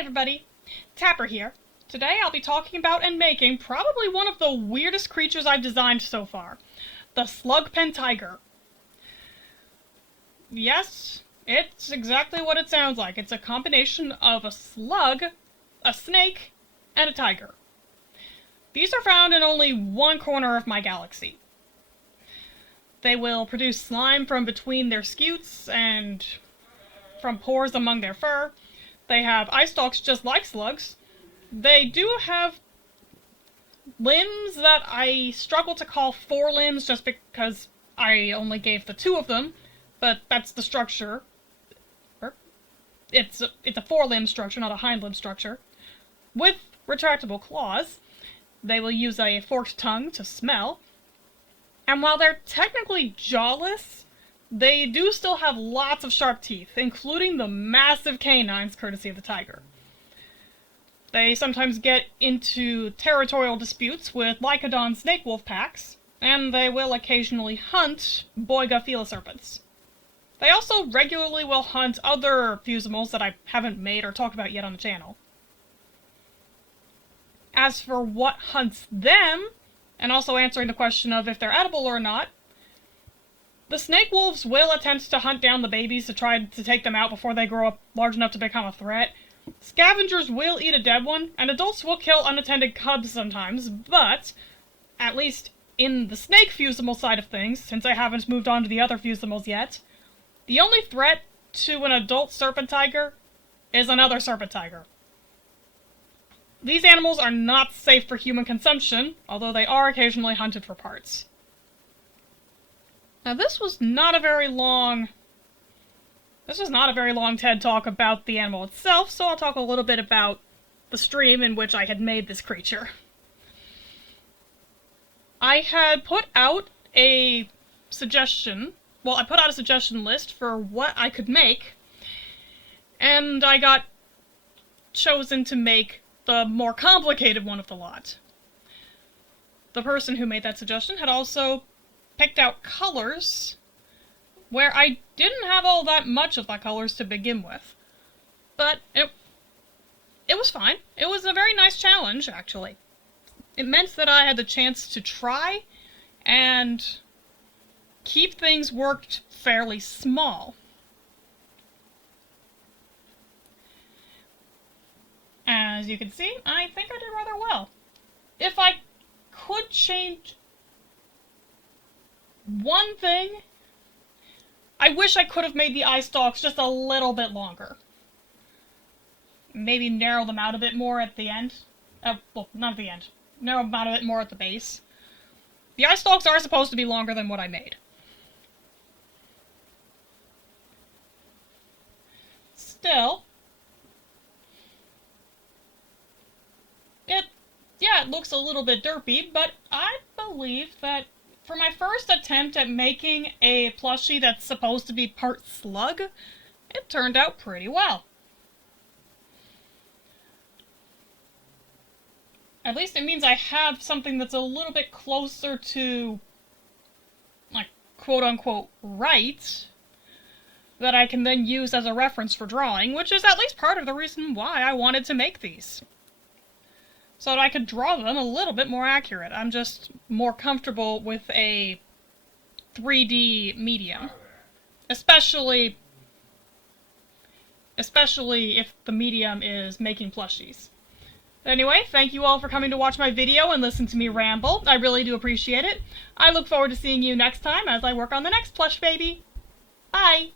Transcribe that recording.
everybody, Tapper here. Today I'll be talking about and making probably one of the weirdest creatures I've designed so far, the Slugpentiger. Yes, it's exactly what it sounds like. It's a combination of a slug, a snake, and a tiger. These are found in only one corner of my galaxy. They will produce slime from between their scutes and from pores among their fur. They have eye stalks just like slugs. They do have limbs that I struggle to call forelimbs just because I only gave the two of them, but that's the structure. It's a forelimb structure, not a hind limb structure. With retractable claws, they will use a forked tongue to smell. And while they're technically jawless, they do still have lots of sharp teeth, including the massive canines courtesy of the tiger. They sometimes get into territorial disputes with Lycodon snake wolf packs, and they will occasionally hunt Boiga Feloserpents. They also regularly will hunt other fusimals that I haven't made or talked about yet on the channel. As for what hunts them, and also answering the question of if they're edible or not, the snake wolves will attempt to hunt down the babies to try to take them out before they grow up large enough to become a threat. Scavengers will eat a dead one, and adults will kill unattended cubs sometimes, but, at least in the snake fusimal side of things, since I haven't moved on to the other fusimals yet, the only threat to an adult serpent tiger is another serpent tiger. These animals are not safe for human consumption, although they are occasionally hunted for parts. Now this was not a very long TED Talk about the animal itself, so I'll talk a little bit about the stream in which I had made this creature. I had put out a suggestion list for what I could make, and I got chosen to make the more complicated one of the lot. The person who made that suggestion had also picked out colors where I didn't have all that much of the colors to begin with. But it was fine. It was a very nice challenge, actually. It meant that I had the chance to try and keep things worked fairly small. As you can see, I think I did rather well. If I could change one thing, I wish I could have made the eye stalks just a little bit longer. Maybe narrow them out a bit more at the end. Well, not at the end. Narrow them out a bit more at the base. The eye stalks are supposed to be longer than what I made. Still, it looks a little bit derpy, but I believe that for my first attempt at making a plushie that's supposed to be part slug, it turned out pretty well. At least it means I have something that's a little bit closer to, like, quote-unquote right, that I can then use as a reference for drawing, which is at least part of the reason why I wanted to make these. So that I could draw them a little bit more accurate. I'm just more comfortable with a 3D medium. Especially if the medium is making plushies. Anyway, thank you all for coming to watch my video and listen to me ramble. I really do appreciate it. I look forward to seeing you next time as I work on the next plush baby. Bye!